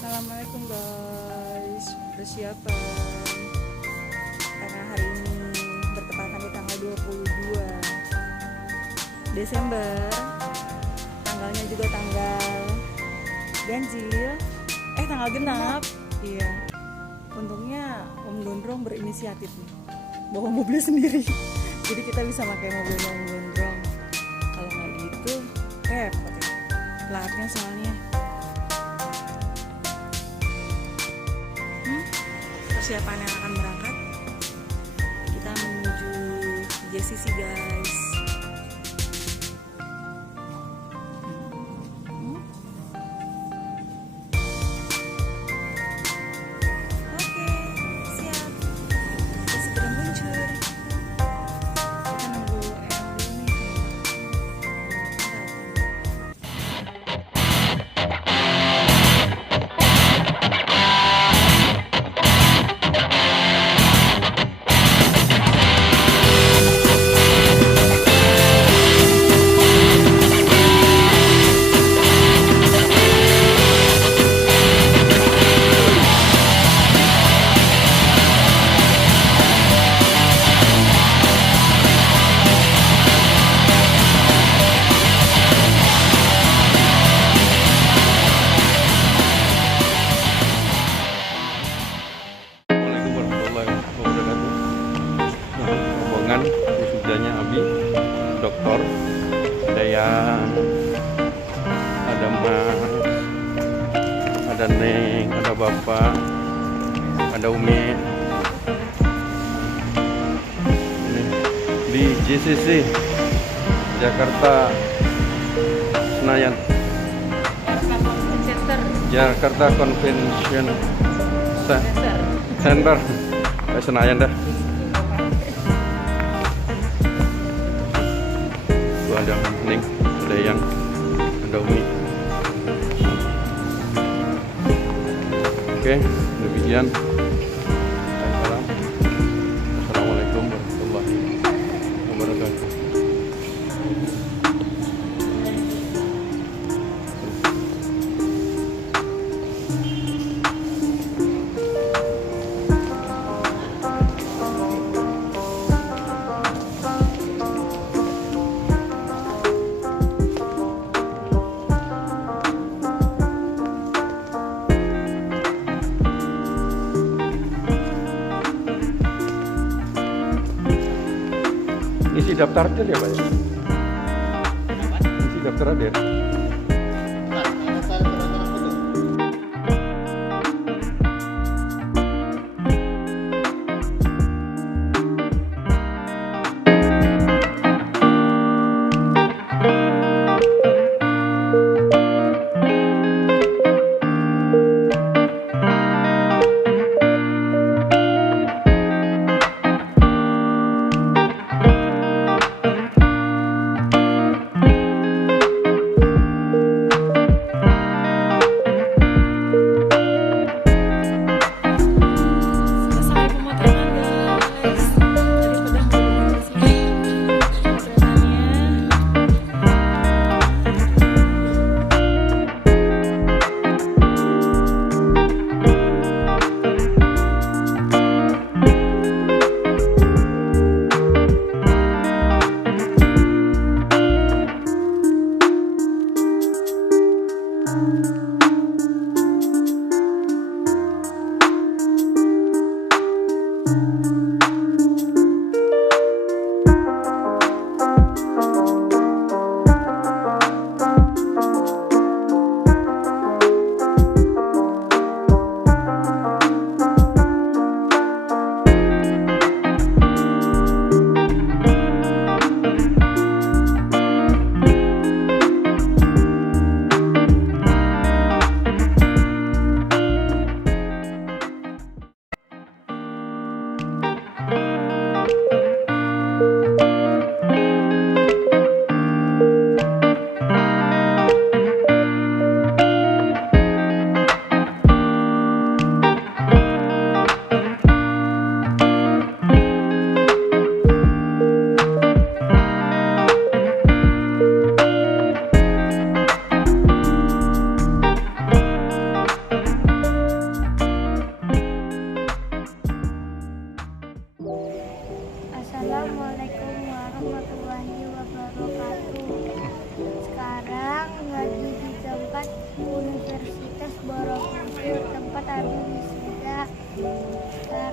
Assalamualaikum guys, persiapan karena hari ini bertepatan di tanggal 22 Desember, tanggalnya juga tanggal ganjil, tanggal genap. Iya, untungnya Om Gondrong berinisiatif nih, bawa mobil sendiri jadi kita bisa pakai mobilnya Om Gondrong. Kalau nggak gitu repot ya, platnya soalnya. Persiapan yang akan berangkat, kita menuju JCC guys. Oke, siap, kita segera meluncur. Kita nunggu Eyang dulu nih. Rombongan wisudanya Abi, dokter, saya, ada Mas, ada Neng, ada Bapak, ada Umi. Ini di JCC Jakarta Senayan, Jakarta Convention Center, Senayan dah. Ada Neng, ada Yang, ada Umi. Oke, demikian. Salam. Assalamualaikum warahmatullahi wabarakatuh. Isi daftar aja ya Pak ya? Isi daftar aja ya?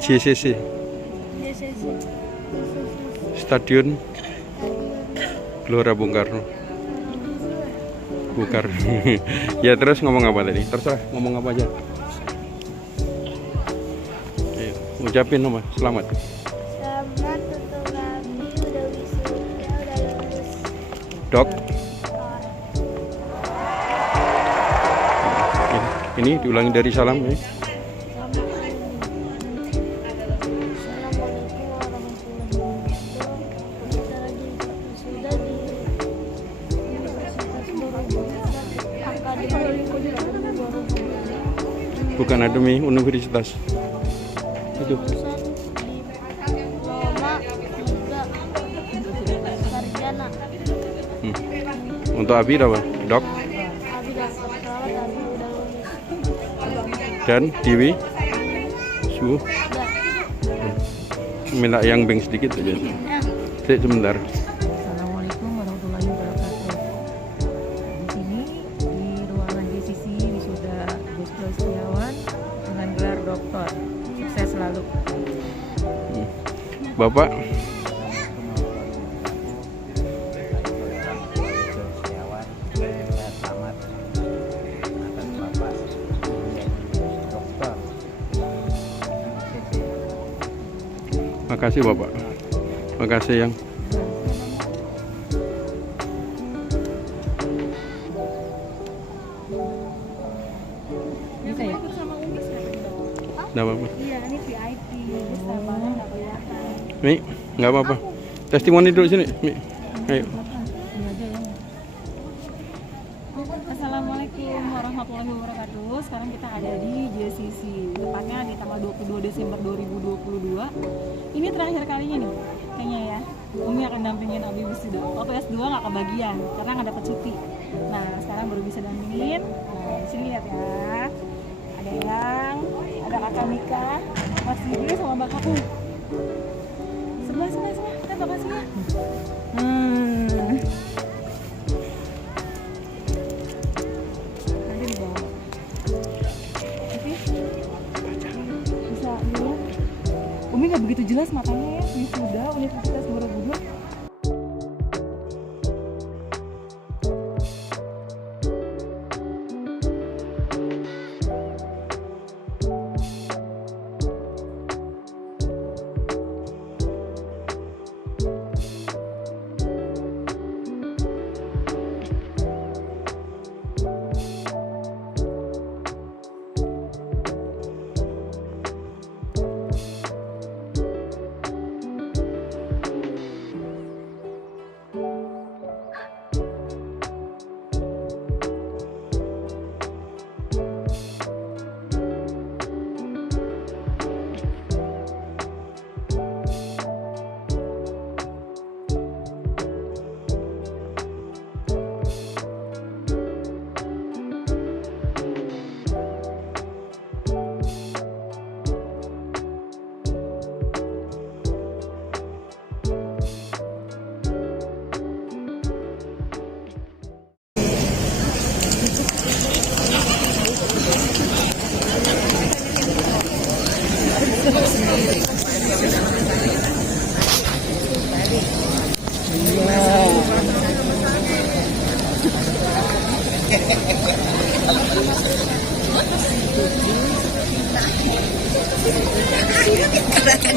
JCC Stadion Gelora Bung Karno. Bukar. Ya terus ngomong apa tadi? Terserah ngomong apa aja. Ayo, ucapin nama selamat. Selamat untuk kami udah wisuda, udah lulus. Dok. Ini diulangi dari salam ya. Assalamualaikum warahmatullahi wabarakatuh. Kita lagi wisuda di Universitas Borobudur, Akademi Borobudur. Bukan akademi universitas. Itu. Lulusan diploma 3 sarjana. Untuk Abi apa? Dok Abi dah pesawat, Abi udah lulus. dan Dewi. Su. Udah. Minta yang beng sedikit aja. Sik sebentar. Assalamualaikum warahmatullahi wabarakatuh. Di sini di ruangan JCC wisuda Gus Joy Setiawan dengan gelar doktor. Sukses selalu. Bapak. Makasih Bapak. Makasih yang. Bisa ya? Nggak apa-apa. Iya, ini VIP. Jadi sampelnya nggak kelihatan. Mi, nggak apa-apa. Testimoni dulu sini. Mi, ayo. Assalamualaikum warahmatullahi wabarakatuh. Sekarang kita ada di JCC, tepatnya di tanggal 22 Desember 2022. Ini terakhir kalinya nih, kayaknya ya. Umi akan dampingin Abi wisuda. Waktu S2 nggak kebagian karena nggak dapet cuti. Nah, sekarang baru bisa dampingin. Nah, di sini lihat ya. Ada kakak Mika, Mas Yudri sama Mbak Kapu. Sebelah. Kita makasih ya. Nanti dibawa. Oke. Bisa lihat. Umi nggak begitu jelas matanya ya. Wisuda Universitas Borobudur.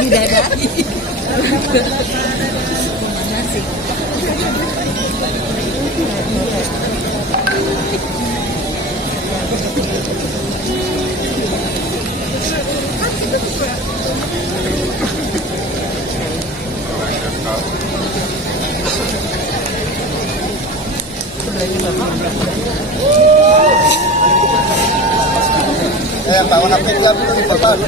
Di dada. Bawa napkin nggak dulu nih Bapak.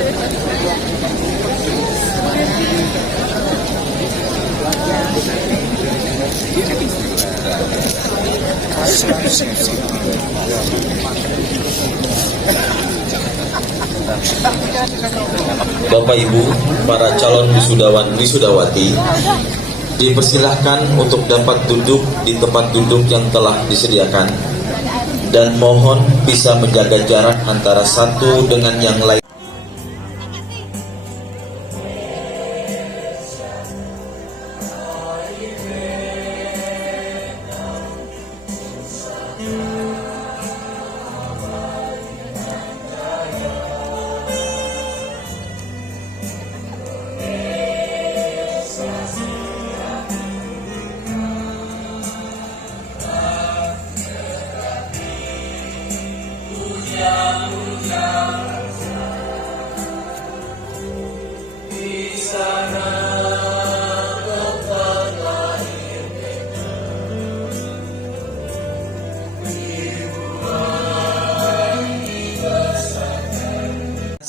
Bapak Ibu, para calon wisudawan wisudawati, dipersilahkan untuk dapat duduk di tempat duduk yang telah disediakan dan mohon bisa menjaga jarak antara satu dengan yang lain.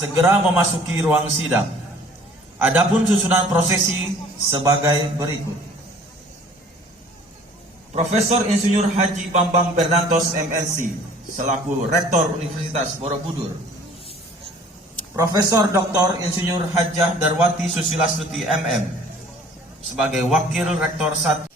segera memasuki ruang sidang. Adapun susunan prosesi sebagai berikut. Profesor Insinyur Haji Bambang Bernantos MNC selaku Rektor Universitas Borobudur. Profesor Dr. Insinyur Hajah Darwati Susilastuti MM sebagai Wakil Rektor 1.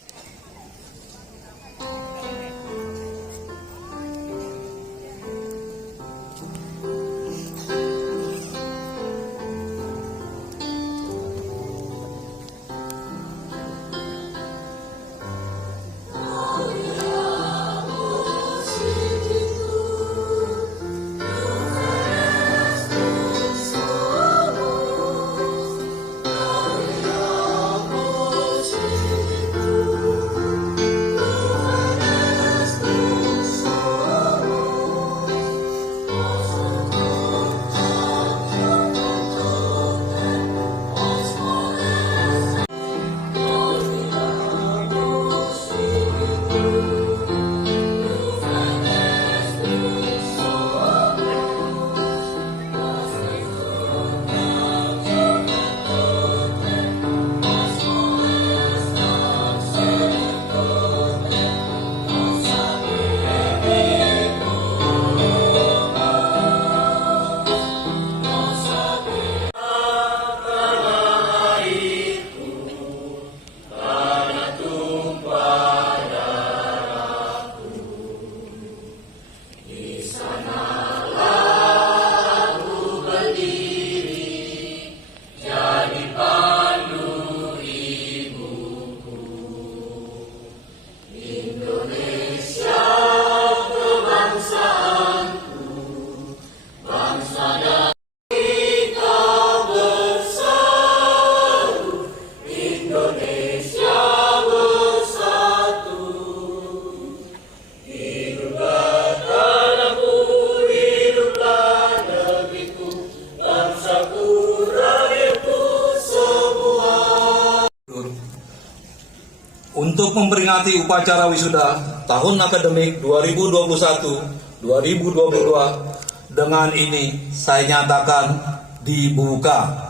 Untuk memperingati upacara wisuda tahun akademik 2021-2022 dengan ini saya nyatakan dibuka.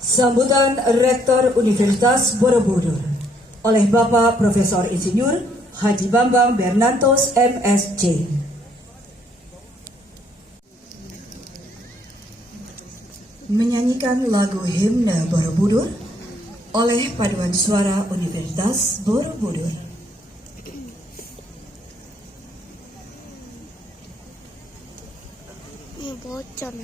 Sambutan Rektor Universitas Borobudur oleh Bapak Profesor Insinyur Haji Bambang Bernantos MSc. Menyanyikan lagu himne Borobudur oleh Paduan Suara Universitas Borobudur. Ini bocor.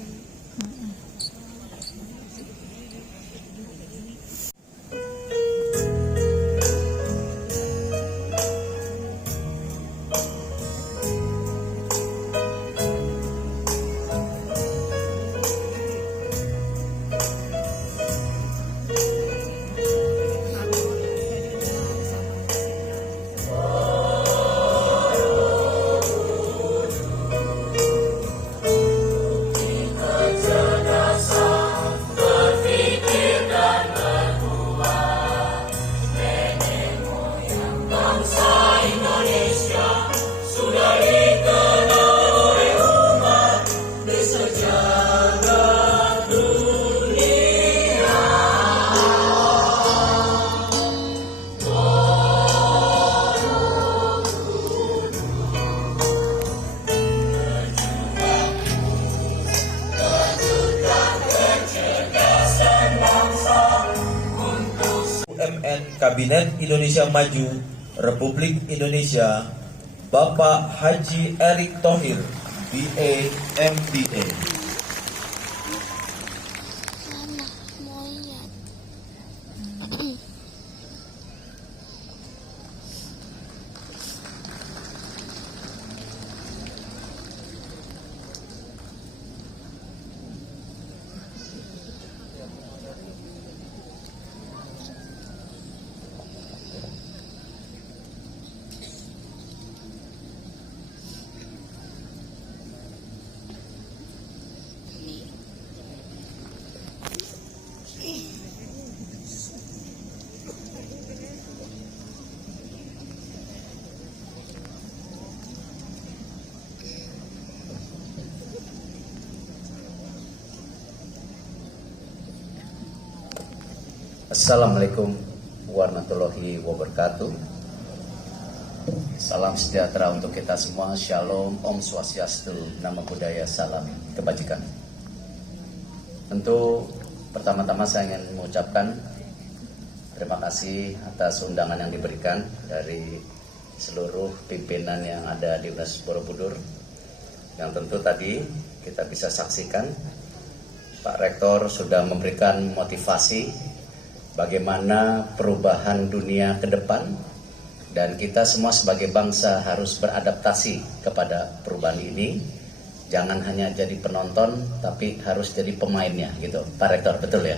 Kabinet Indonesia Maju Republik Indonesia Bapak Haji Erick Thohir BA MBA. Mana mau lihat? Assalamualaikum warahmatullahi wabarakatuh. Salam sejahtera untuk kita semua. Shalom, Om Swastiastu, Namo Buddhaya, salam kebajikan. Tentu pertama-tama saya ingin mengucapkan terima kasih atas undangan yang diberikan dari seluruh pimpinan yang ada di Universitas Borobudur. Yang tentu tadi kita bisa saksikan Pak Rektor sudah memberikan motivasi bagaimana perubahan dunia ke depan, dan kita semua sebagai bangsa harus beradaptasi kepada perubahan ini. Jangan hanya jadi penonton, tapi harus jadi pemainnya gitu, Pak Rektor, betul ya?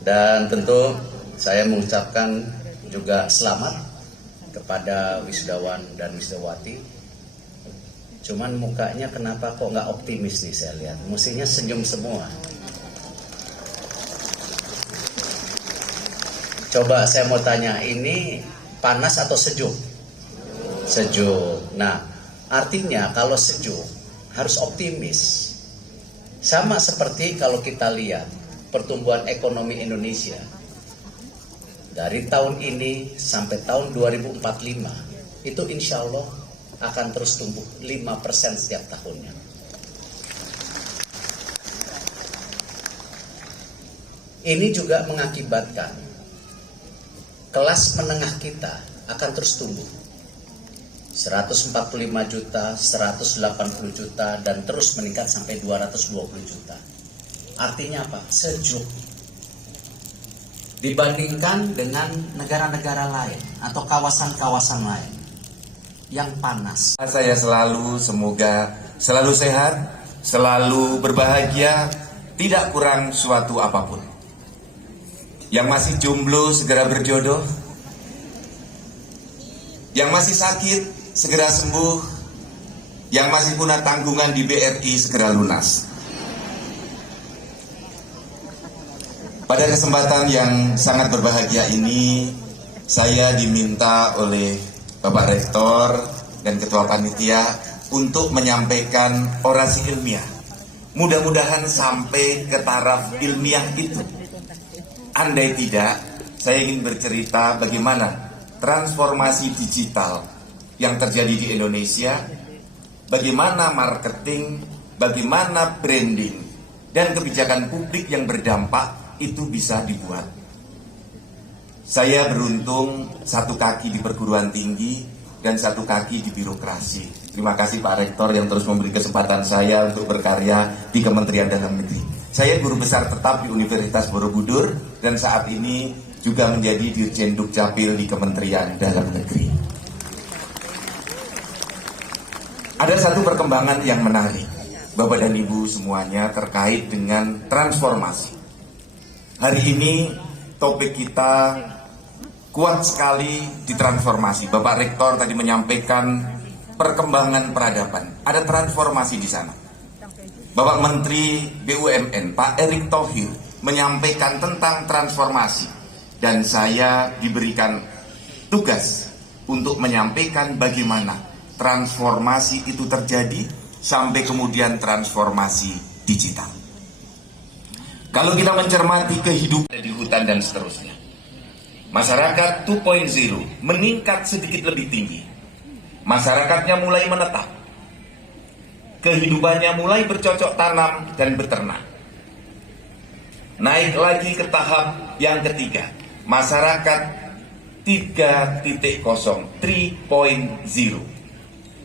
Dan tentu saya mengucapkan juga selamat kepada wisudawan dan wisudawati. Cuman mukanya kenapa kok nggak optimis nih saya lihat, mestinya senyum semua. Coba saya mau tanya, ini panas atau sejuk? Sejuk. Nah, artinya kalau sejuk harus optimis. Sama seperti kalau kita lihat pertumbuhan ekonomi Indonesia dari tahun ini sampai tahun 2045 itu insya Allah akan terus tumbuh 5% setiap tahunnya. Ini juga mengakibatkan kelas menengah kita akan terus tumbuh 145 juta, 180 juta, dan terus meningkat sampai 220 juta. Artinya apa? Sejuk. Dibandingkan dengan negara-negara lain atau kawasan-kawasan lain yang panas. Saya semoga selalu sehat, selalu berbahagia, tidak kurang suatu apapun. Yang masih jomblo segera berjodoh, yang masih sakit segera sembuh, yang masih punya tanggungan di BRI segera lunas. Pada kesempatan yang sangat berbahagia ini, saya diminta oleh Bapak Rektor dan Ketua Panitia untuk menyampaikan orasi ilmiah. Mudah-mudahan sampai ke taraf ilmiah itu. Andai tidak, saya ingin bercerita bagaimana transformasi digital yang terjadi di Indonesia, bagaimana marketing, bagaimana branding, dan kebijakan publik yang berdampak itu bisa dibuat. Saya beruntung satu kaki di perguruan tinggi dan satu kaki di birokrasi. Terima kasih Pak Rektor yang terus memberi kesempatan saya untuk berkarya di Kementerian Dalam Negeri. Saya guru besar tetap di Universitas Borobudur dan saat ini juga menjadi Dirjen Dukcapil di Kementerian Dalam Negeri. Ada satu perkembangan yang menarik, Bapak dan Ibu semuanya, terkait dengan transformasi. Hari ini topik kita kuat sekali di transformasi. Bapak Rektor tadi menyampaikan perkembangan peradaban. Ada transformasi di sana. Bapak Menteri BUMN Pak Erick Thohir menyampaikan tentang transformasi, dan saya diberikan tugas untuk menyampaikan bagaimana transformasi itu terjadi sampai kemudian transformasi digital. Kalau kita mencermati kehidupan di hutan dan seterusnya, masyarakat 2.0 meningkat sedikit lebih tinggi. Masyarakatnya mulai menetap. Kehidupannya mulai bercocok tanam dan beternak. Naik lagi ke tahap yang ketiga, masyarakat 3.0, 3.0,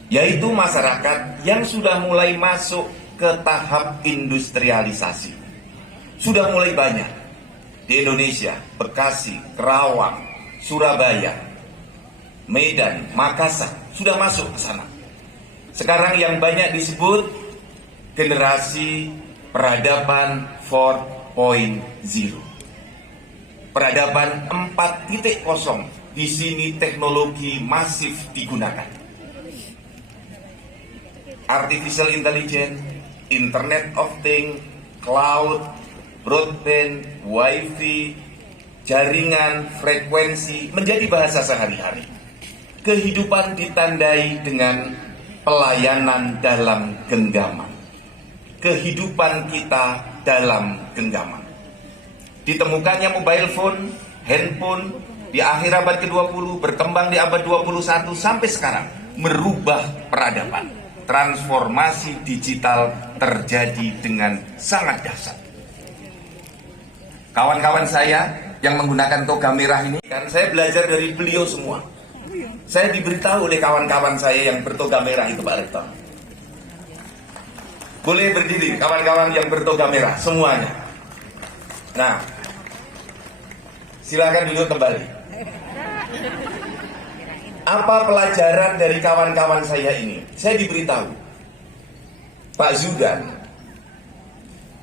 yaitu masyarakat yang sudah mulai masuk ke tahap industrialisasi. Sudah mulai banyak di Indonesia, Bekasi, Kerawang, Surabaya, Medan, Makassar, sudah masuk ke sana. Sekarang yang banyak disebut generasi peradaban 4.0. Peradaban 4.0, di sini teknologi masif digunakan. Artificial intelligence, Internet of Things, cloud, broadband, wifi, jaringan, frekuensi menjadi bahasa sehari-hari. Kehidupan ditandai dengan pelayanan dalam genggaman. Kehidupan kita dalam genggaman. Ditemukannya mobile phone, handphone di akhir abad ke-20, berkembang di abad 21 sampai sekarang, merubah peradaban. Transformasi digital terjadi dengan sangat dahsyat. Kawan-kawan saya yang menggunakan toga merah ini, kan saya belajar dari beliau semua. Saya diberitahu oleh kawan-kawan saya yang bertoga merah itu, Pak Rektor. Boleh berdiri kawan-kawan yang bertoga merah semuanya. Nah, silakan duduk kembali. Apa pelajaran dari kawan-kawan saya ini? Saya diberitahu, Pak Zudan,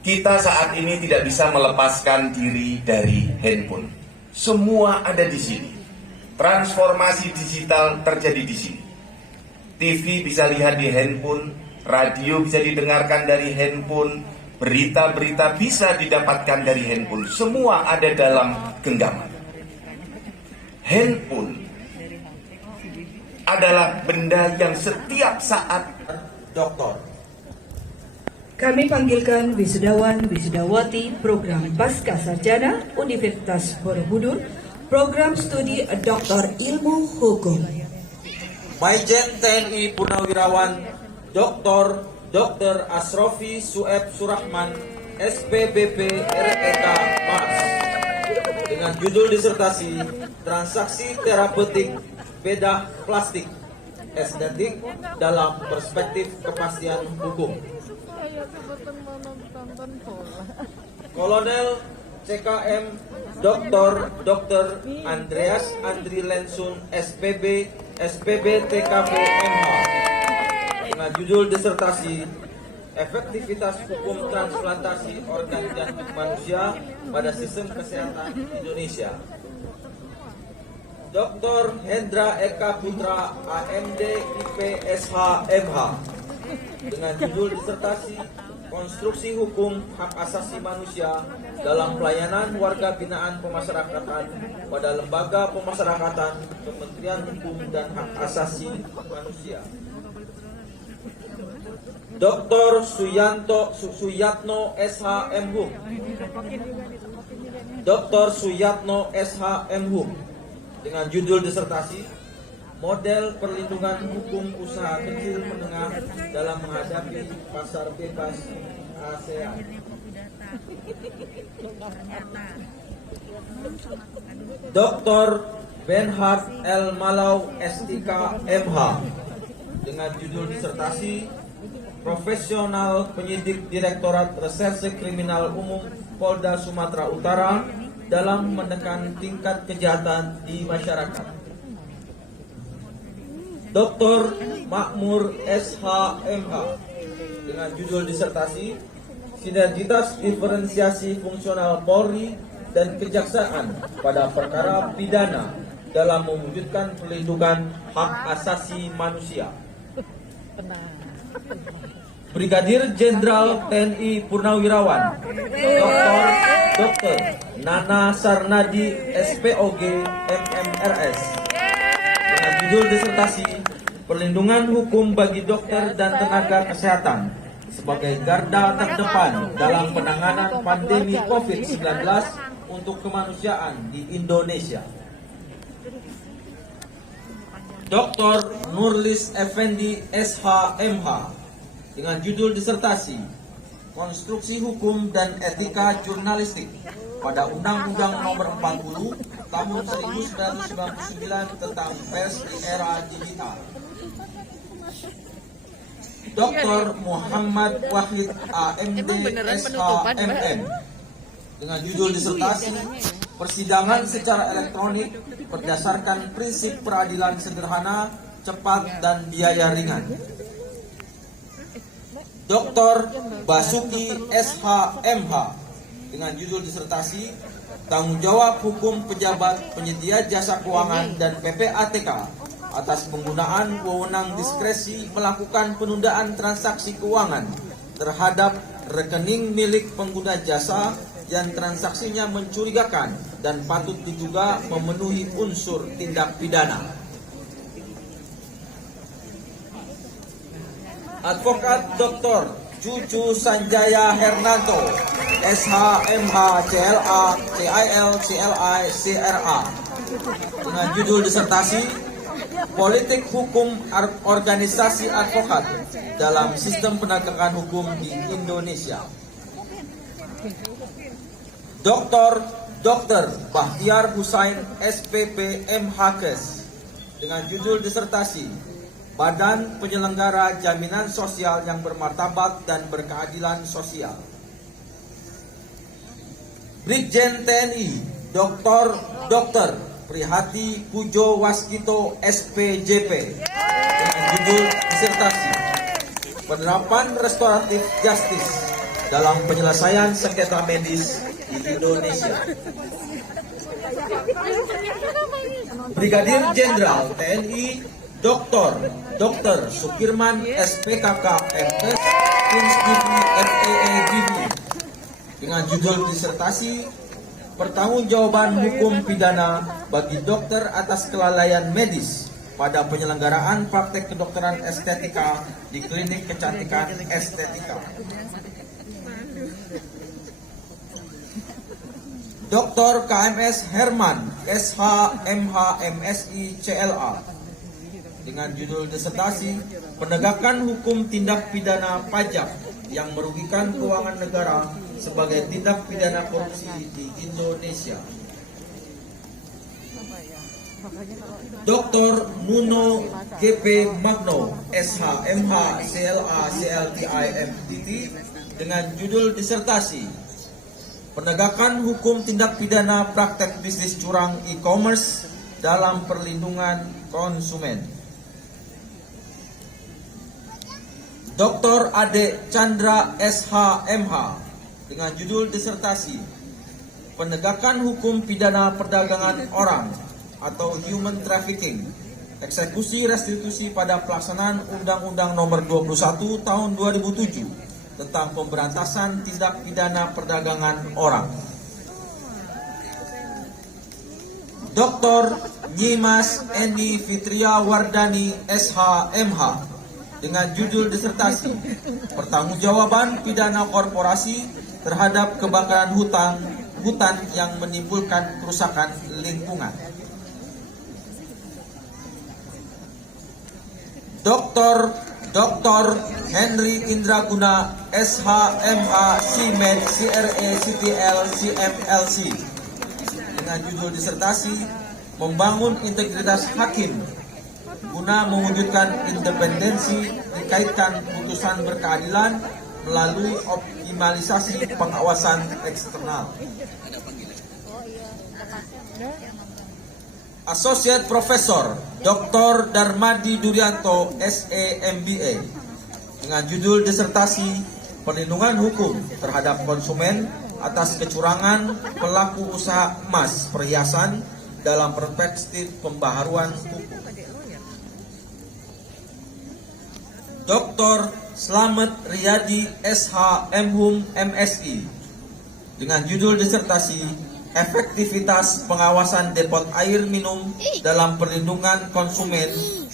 kita saat ini tidak bisa melepaskan diri dari handphone. Semua ada di sini. Transformasi digital terjadi di sini. TV bisa lihat di handphone, radio bisa didengarkan dari handphone, berita-berita bisa didapatkan dari handphone. Semua ada dalam genggaman. Handphone adalah benda yang setiap saat Doktor. Kami panggilkan wisudawan wisudawati program Pasca Sarjana Universitas Borobudur, program studi Doktor Ilmu Hukum. Maijen TNI Purnawirawan Dr. Asrofi Sueb Surahman SPBP REK Mas dengan judul disertasi Transaksi Terapeutik Bedah Plastik Estetik dalam Perspektif Kepastian Hukum. Kolonel CKM Dr. Andreas Andri Lensun SPB TKP MH dengan judul disertasi Efektivitas Hukum Transplantasi Organ Jantung Manusia pada Sistem Kesehatan Indonesia. Dr. Hendra Eka Putra AMD IPSH MH dengan judul disertasi Konstruksi Hukum Hak Asasi Manusia dalam Pelayanan Warga Binaan Pemasyarakatan pada Lembaga Pemasyarakatan Kementerian Hukum dan Hak Asasi Manusia. Dr. Suyatno SH MHum. Dr. Suyatno SH MHum dengan judul disertasi Model Perlindungan Hukum Usaha Kecil Menengah dalam Menghadapi Pasar Bebas ASEAN. Dr. Benhard L. Malau STK MH dengan judul disertasi Profesional Penyidik Direktorat Reserse Kriminal Umum Polda Sumatera Utara dalam menekan tingkat kejahatan di masyarakat. Dr. Makmur SH MH dengan judul disertasi Sinergitas Diferensiasi Fungsional Polri dan Kejaksaan pada perkara pidana dalam mewujudkan perlindungan hak asasi manusia. Brigadir Jenderal TNI Purnawirawan Dr. Nana Sarnadi SPOG MMRS dengan judul disertasi Perlindungan Hukum bagi Dokter dan Tenaga Kesehatan sebagai garda terdepan dalam penanganan pandemi COVID-19 untuk kemanusiaan di Indonesia. Dr. Nurlis Effendi SH MH dengan judul disertasi Konstruksi Hukum dan Etika Jurnalistik pada Undang-Undang Nomor 40 Tahun 1999 tentang pers di era digital. Dr. Muhammad Wahid AMD SHMM dengan judul disertasi Persidangan secara elektronik berdasarkan prinsip peradilan sederhana, cepat, dan biaya ringan. Dr. Basuki SHMH dengan judul disertasi Tanggung Jawab Hukum Pejabat Penyedia Jasa Keuangan dan PPATK atas penggunaan wewenang diskresi melakukan penundaan transaksi keuangan terhadap rekening milik pengguna jasa yang transaksinya mencurigakan dan patut diduga memenuhi unsur tindak pidana. Advokat Dr. Cucu Sanjaya Hernanto SHMH CLA CIL CLI CRA dengan judul disertasi Politik Hukum Organisasi Advokat dalam Sistem Penegakan Hukum di Indonesia. Dr. Bahtiar Husain SPP MHKes dengan judul disertasi Badan Penyelenggara Jaminan Sosial yang Bermartabat dan Berkeadilan Sosial. Brigjen TNI Dr. Prihati Pujo Waskito SPJP dengan judul disertasi Penerapan Restoratif Justice dalam Penyelesaian Sengketa Medis di Indonesia. Brigadir Jenderal TNI Dr. Sukirman SPKK MS Insdivi FAAGV dengan judul disertasi Pertanggungjawaban hukum pidana bagi dokter atas kelalaian medis pada penyelenggaraan praktek kedokteran estetika di klinik kecantikan estetika. Dr. KMS Herman SHMH MSI CLA dengan judul disertasi Penegakan Hukum Tindak Pidana Pajak yang Merugikan Keuangan Negara sebagai tindak pidana korupsi di Indonesia. Dr. Nuno GP Magno SHMH CLA CLTI MTT dengan judul disertasi Penegakan Hukum Tindak Pidana Praktek Bisnis Curang E-commerce dalam Perlindungan Konsumen. Dr. Ade Chandra SHMH dengan judul disertasi Penegakan Hukum Pidana Perdagangan Orang atau Human Trafficking, Eksekusi Restitusi pada Pelaksanaan Undang-Undang Nomor 21 Tahun 2007 tentang Pemberantasan Tindak Pidana Perdagangan Orang. Dr. Nyimas Eni Fitria Wardani SHMH dengan judul disertasi Pertanggungjawaban Pidana Korporasi terhadap kebakaran hutan yang menimbulkan kerusakan lingkungan. Dr. Henry Indraguna SHMH CMed CRA CTL CMLC dengan judul disertasi Membangun Integritas Hakim guna mewujudkan independensi dikaitkan putusan berkeadilan melalui optimalisasi pengawasan eksternal. Associate Professor Dr. Darmadi Duryanto SE MBA dengan judul disertasi Perlindungan Hukum terhadap Konsumen atas kecurangan pelaku usaha emas perhiasan dalam perspektif pembaharuan hukum. Dr. Slamet Riyadi SH MHum MSI dengan judul disertasi Efektivitas Pengawasan Depot Air Minum dalam Perlindungan Konsumen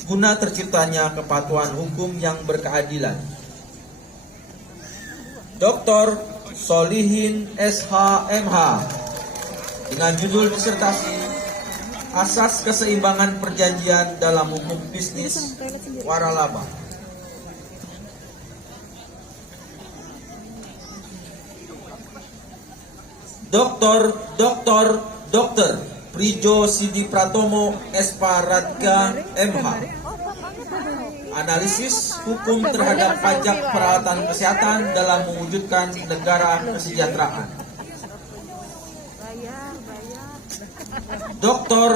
guna terciptanya kepatuhan hukum yang berkeadilan. Dr. Solihin SHMH dengan judul disertasi Asas Keseimbangan Perjanjian dalam Hukum Bisnis Waralaba. Dr. Prijo Sidi Pratomo Esparadga MH Analisis hukum terhadap pajak peralatan kesehatan dalam mewujudkan negara kesejahteraan. Dr.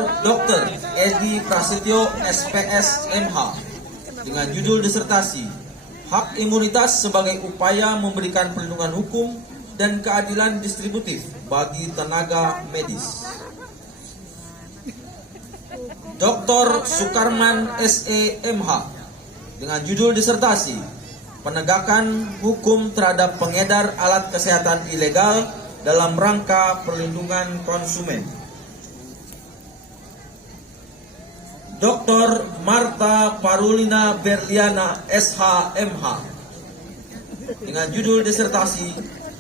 Edi Prasetyo SPS MH dengan judul disertasi Hak Imunitas sebagai upaya memberikan perlindungan hukum dan keadilan distributif bagi tenaga medis. Dr. Sukarman SE MH dengan judul disertasi Penegakan Hukum terhadap Pengedar Alat Kesehatan Ilegal dalam Rangka Perlindungan Konsumen. Dr. Marta Parulina Berliana SH MH dengan judul disertasi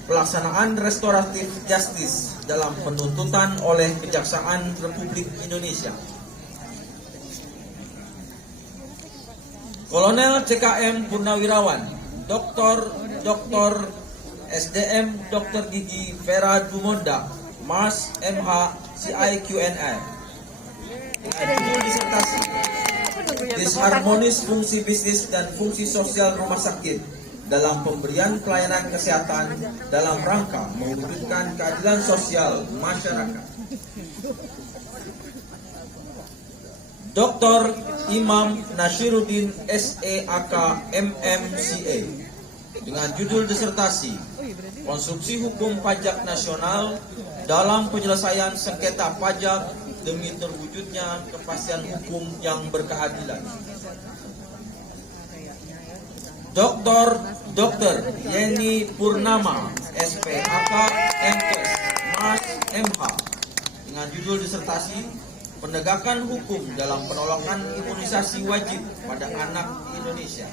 pelaksanaan restoratif justice dalam penuntutan oleh Kejaksaan Republik Indonesia. Kolonel CKM Purnawirawan Dr. SDM Dr. Gigi Vera Dumonda, Mas MH CIQNR, dengan judul disertasi Disharmonis fungsi bisnis dan fungsi sosial rumah sakit dalam pemberian pelayanan kesehatan dalam rangka mewujudkan keadilan sosial masyarakat. Dr. Imam Nashiruddin SEAK MMCA, dengan judul disertasi Konstruksi Hukum Pajak Nasional dalam penyelesaian sengketa pajak demi terwujudnya kepastian hukum yang berkeadilan. Dr. Yeni Purnama SPAK MKes Mas MH, dengan judul disertasi Penegakan Hukum dalam Penolakan Imunisasi Wajib pada Anak Indonesia.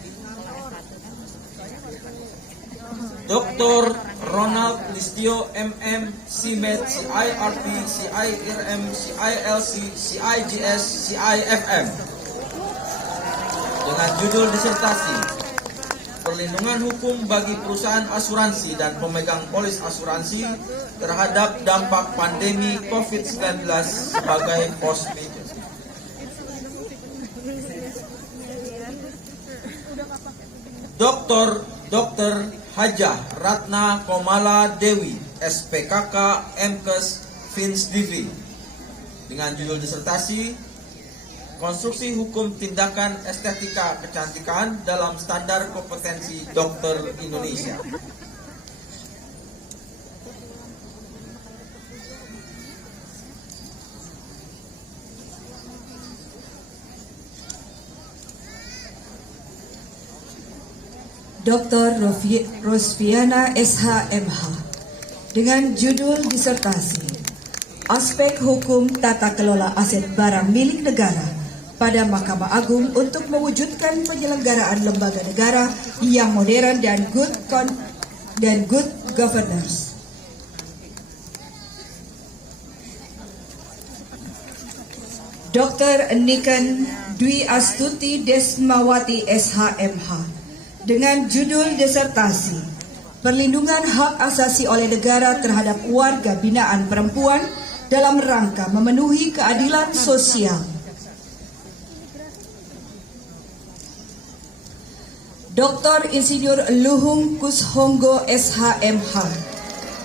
Dr. Ronald Listio MM CMed CIRP CIRM CILC CIGS CIFM, dengan judul disertasi Perlindungan Hukum bagi Perusahaan Asuransi dan Pemegang Polis Asuransi terhadap dampak pandemi COVID-19 sebagai post-mortem. Dr. Hajah Ratna Komala Dewi SPKK MKes Fins Divi, dengan judul disertasi Konstruksi Hukum Tindakan Estetika Kecantikan dalam Standar Kompetensi Dokter Indonesia. Dr. Rosviana SHMH, dengan judul disertasi Aspek Hukum Tata Kelola Aset Barang Milik Negara pada Mahkamah Agung untuk mewujudkan penyelenggaraan lembaga negara yang modern dan good governance. Dr. Niken Dwi Astuti Desmawati SHMH, dengan judul disertasi Perlindungan Hak Asasi oleh Negara terhadap Warga Binaan Perempuan dalam rangka memenuhi keadilan sosial. Dr. Insinyur Luhung Kushonggo SHMH,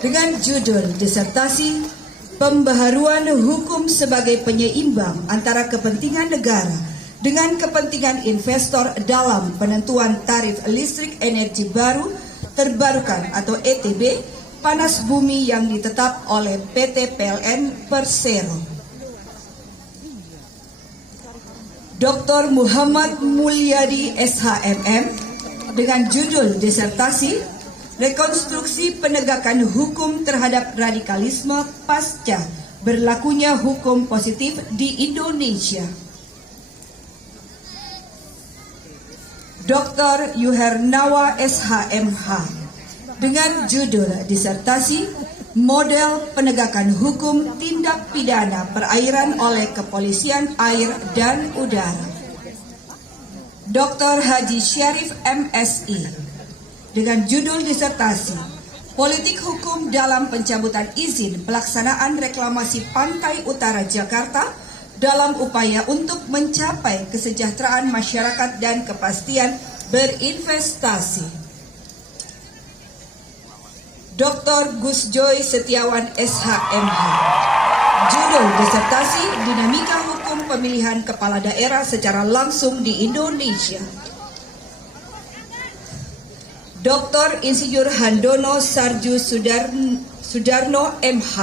dengan judul disertasi Pembaharuan Hukum sebagai Penyeimbang antara Kepentingan Negara dengan Kepentingan Investor dalam Penentuan Tarif Listrik Energi Baru Terbarukan atau ETB panas bumi yang ditetap oleh PT PLN Persero. Dr. Muhammad Mulyadi SHMM, dengan judul disertasi Rekonstruksi Penegakan Hukum terhadap Radikalisme pasca berlakunya hukum positif di Indonesia. Dr. Yuhernawa SHMH, dengan judul disertasi Model Penegakan Hukum Tindak Pidana Perairan oleh Kepolisian Air dan Udara. Dr. Haji Syarif MSI, dengan judul disertasi Politik Hukum dalam Pencabutan Izin Pelaksanaan Reklamasi Pantai Utara Jakarta dalam upaya untuk mencapai kesejahteraan masyarakat dan kepastian berinvestasi. Dr. Gus Joy Setiawan SHMH, judul disertasi Dinamika Hukum Pemilihan Kepala Daerah secara langsung di Indonesia. Dr. Insinyur Handono Sarju Sudarno MH,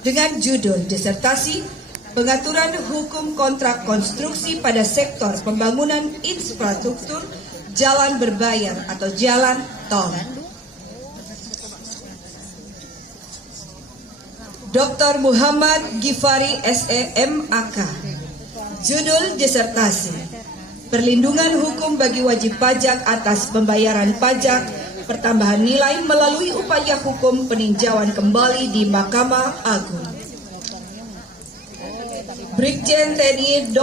dengan judul disertasi Pengaturan Hukum Kontrak Konstruksi pada Sektor Pembangunan Infrastruktur Jalan Berbayar atau Jalan Tol. Dr. Muhammad Gifari SEMAK, judul disertasi Perlindungan Hukum bagi Wajib Pajak atas Pembayaran Pajak pertambahan nilai melalui upaya hukum peninjauan kembali di Mahkamah Agung. Brigjen TNI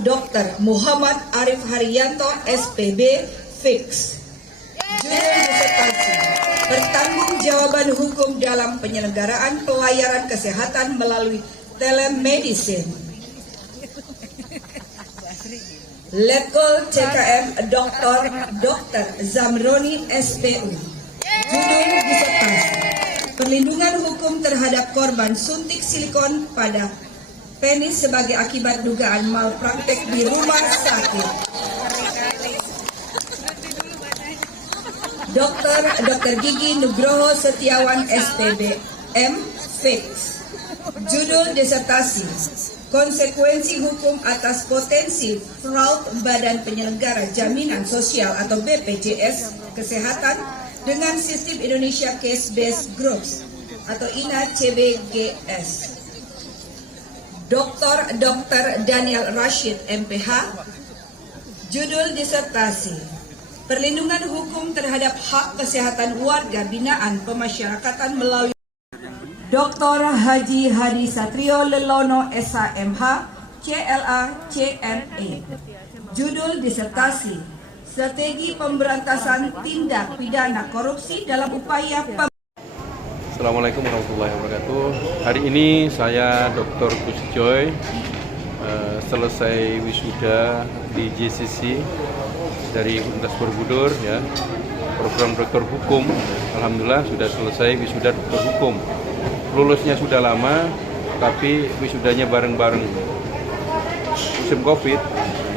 Dr. Muhammad Arif Haryanto SPB Fix. Judul disertasi: Pertanggungjawaban hukum dalam penyelenggaraan pelayanan kesehatan melalui telemedicine. Letkol CKM Dr. Zamroni SPU. Judul disertasi: Perlindungan hukum terhadap korban suntik silikon pada penis sebagai akibat dugaan malpraktek di rumah sakit. Dr. Gigi Nugroho Setiawan SPB M Fix. Judul disertasi: Konsekuensi hukum atas potensi fraud Badan Penyelenggara Jaminan Sosial atau BPJS Kesehatan dengan Sistem Indonesia Case Based Groups atau INA CBGS. Dr. Daniel Rashid MPH. Judul disertasi: Perlindungan hukum terhadap hak kesehatan warga binaan pemasyarakatan melalui Dr. Haji Hadi Satrio Lelono SHMH CLA CNE. Judul disertasi: Strategi pemberantasan tindak pidana korupsi dalam upaya Assalamualaikum warahmatullahi wabarakatuh. Hari ini saya Dr. Gus Joy selesai wisuda di JCC dari Universitas Borobudur ya, program doktor hukum. Alhamdulillah sudah selesai wisuda doktor hukum. Lulusnya sudah lama, tapi wisudanya bareng-bareng. Musim Covid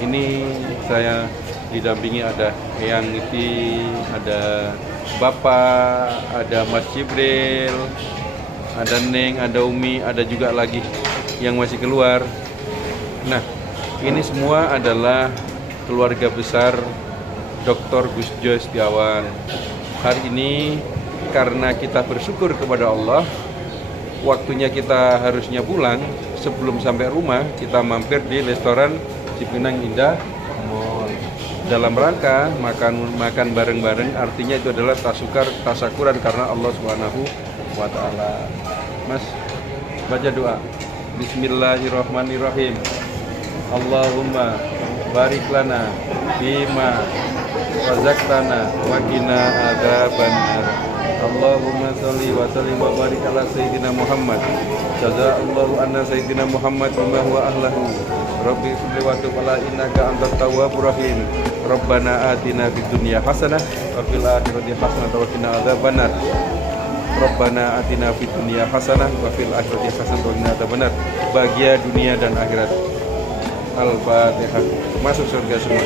ini saya didampingi ada Eyang Niti, ada Bapak, ada Mas Jibril, ada Neng, ada Umi, ada juga lagi yang masih keluar. Nah, ini semua adalah keluarga besar Dr. Gus Joy Setiawan. Hari ini karena kita bersyukur kepada Allah, waktunya kita harusnya pulang. Sebelum sampai rumah, kita mampir di restoran Cipinang Indah Mall. Dalam rangka makan bareng-bareng, artinya itu adalah tasakuran karena Allah Subhanahu wa taala. Mas, baca doa. Bismillahirrahmanirrahim. Allahumma barik lana bima razaqtana wa qina adzabannar. Allahumma sholli wa sallim wa barik ala sayyidina Muhammad. Jazaallahu anna sayyidina Muhammad bima huwa ahlahu. Rabbi sholli wa tub ala innaka antat tawwabur rahim. Rabbana atina fid dunya hasanah wa fil akhirati hasanah wa qina adzabannar. Rabbana atina fid dunya hasanah wa fil akhirati hasanah wa qina adzabannar. Bahagia dunia dan akhirat. Al-Fatihah. Masuk surga semua.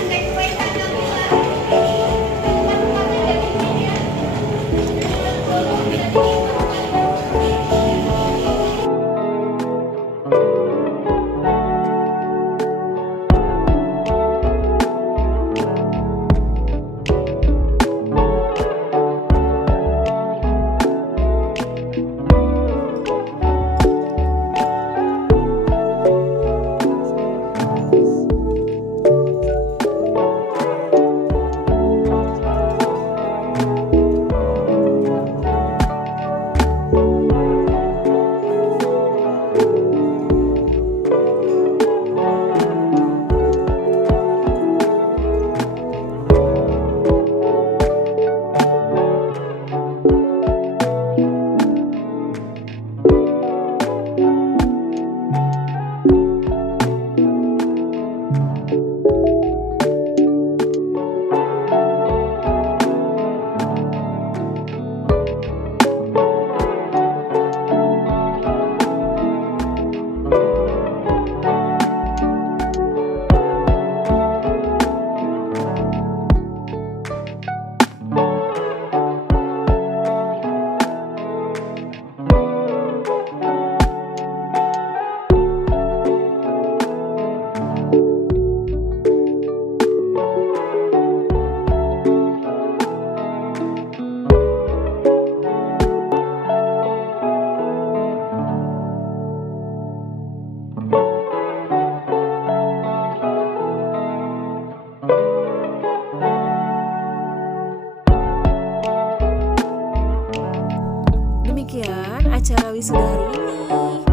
demikian acara wisuda hari ini.